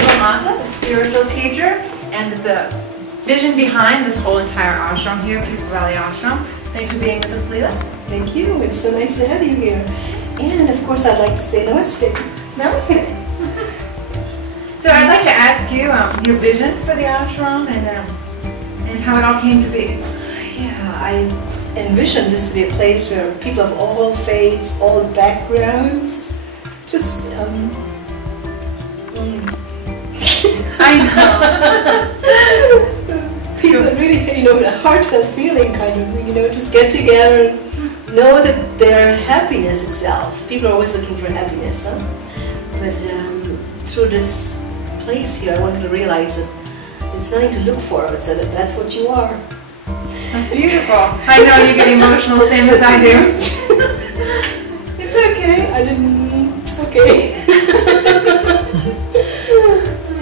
the spiritual teacher, and the vision behind this whole entire ashram here, Peaceful Valley Ashram. Thanks for being with us, Leela. Thank you. It's so nice to have you here. And of course, I'd like to say namaste. Namaste. So I'd like to ask you your vision for the ashram and how it all came to be. Yeah, I envision this to be a place where people of all faiths, all backgrounds, just I know. People that really, a heartfelt feeling kind of, just get together and know that their happiness itself. People are always looking for happiness, huh? But through this place here, I wanted to realize that it's nothing to look for. It's that that's what you are. That's beautiful. I know you get emotional, same as I do. It's okay. I didn't. Okay.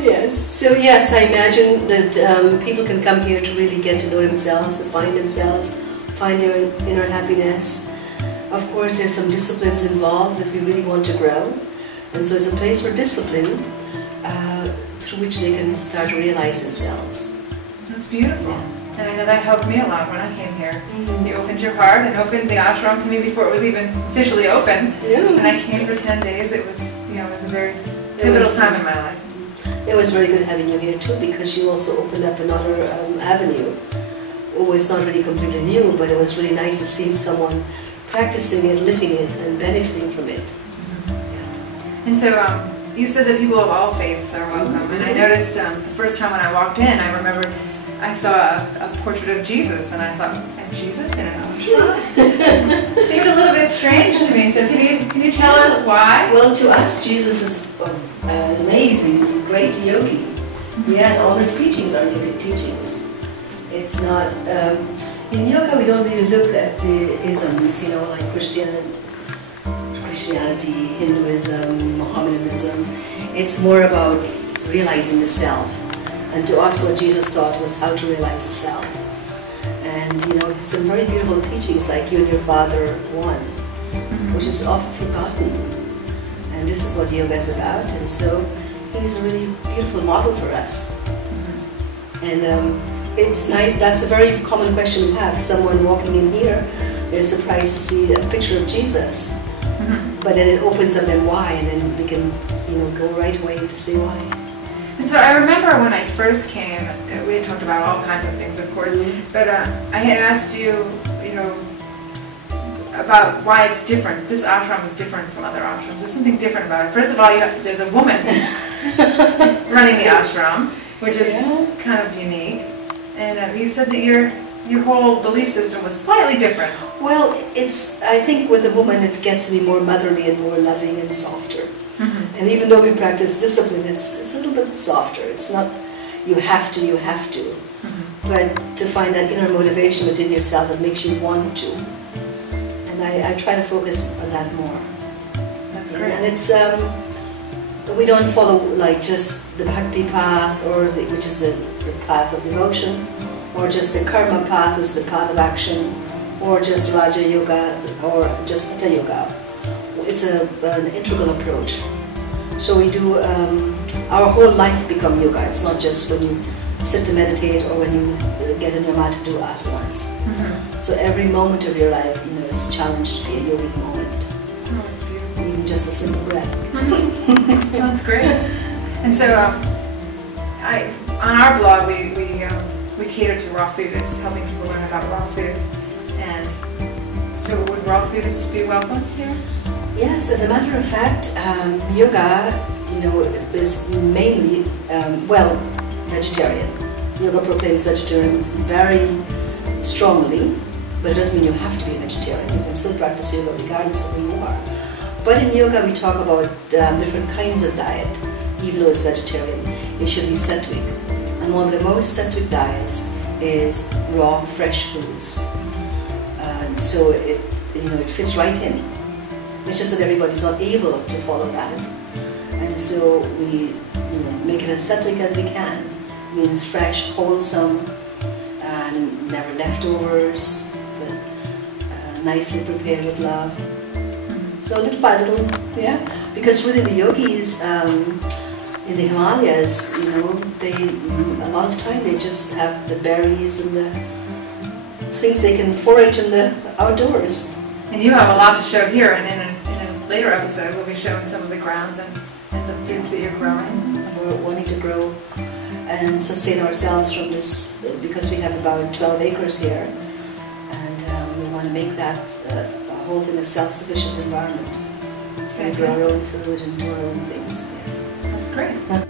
Yes. So yes, I imagine that people can come here to really get to know themselves, to find themselves, find their inner happiness. Of course, there's some disciplines involved if we really want to grow, and so it's a place for discipline through which they can start to realize themselves. That's beautiful. And I know that helped me a lot when I came here. You opened your heart and opened the ashram to me before it was even officially open. Yeah. And I came for 10 days. It was, it was a very pivotal time in my life. It was very good having you here too, because you also opened up another avenue. It was not really completely new, but it was really nice to see someone practicing it, living it, and benefiting from it. Yeah. And so you said that people of all faiths are welcome, and I noticed the first time when I walked in, I remembered I saw a portrait of Jesus, and I thought, and Jesus in an ashram? It seemed a little bit strange to me, so can you tell us why? Well, to us, Jesus is an amazing, great yogi. Yeah, and all his teachings are yogic teachings. It's not, in yoga we don't really look at the isms, like Christianity, Hinduism, Mohammedanism. It's more about realizing the self. And to us what Jesus taught was how to realize the self. And some very beautiful teachings like you and your father one, which is often forgotten. And this is what yoga is about, and so he's a really beautiful model for us. And it's nice. That's a very common question we have. Someone walking in here, they're surprised to see a picture of Jesus, but then it opens up them why, and then we can go right away to see why. And so I remember when I first came, we had talked about all kinds of things, of course, but I had asked you, about why it's different. This ashram is different from other ashrams. There's something different about it. First of all, there's a woman running the ashram, which is kind of unique. And you said that your whole belief system was slightly different. Well, I think with a woman it gets to be more motherly and more loving and softer. And even though we practice discipline, it's a little bit softer. It's not you have to, but to find that inner motivation within yourself that makes you want to. And I try to focus on that more. That's great. And it's we don't follow like just the bhakti path, which is the path of devotion, or just the karma path, which is the path of action, or just Raja Yoga, or just Hatha Yoga. It's an integral approach. So we do, our whole life become yoga. It's not just when you sit to meditate or when you get on your mat to do asanas. So every moment of your life, is challenged to be a yogic moment. Oh, that's beautiful. Even just a simple breath. That's great. And so, on our blog, we cater to raw foodists, helping people learn about raw foods. And so, would raw foodists be welcome here? Yes, as a matter of fact, yoga, is mainly, vegetarian. Yoga proclaims vegetarians very strongly, but it doesn't mean you have to be a vegetarian. You can still practice yoga regardless of who you are. But in yoga we talk about different kinds of diet, even though it's vegetarian. It should be sattvic. And one of the most sattvic diets is raw, fresh foods. So it fits right in. It's just that everybody's not able to follow that. And so we make it as sattvic as we can. It means fresh, wholesome, and never leftovers, but nicely prepared with love. So little by little, because really the yogis, in the Himalayas, you know, a lot of time they just have the berries and the things they can forage in the outdoors. And you have a lot to show here, and in a later episode we'll be showing some of the grounds and the foods that you're growing. We're wanting to grow and sustain ourselves from this, because we have about 12 acres here, and we want to make that a whole thing a self-sufficient environment. That's We grow our own food and do our own things, yes. That's great.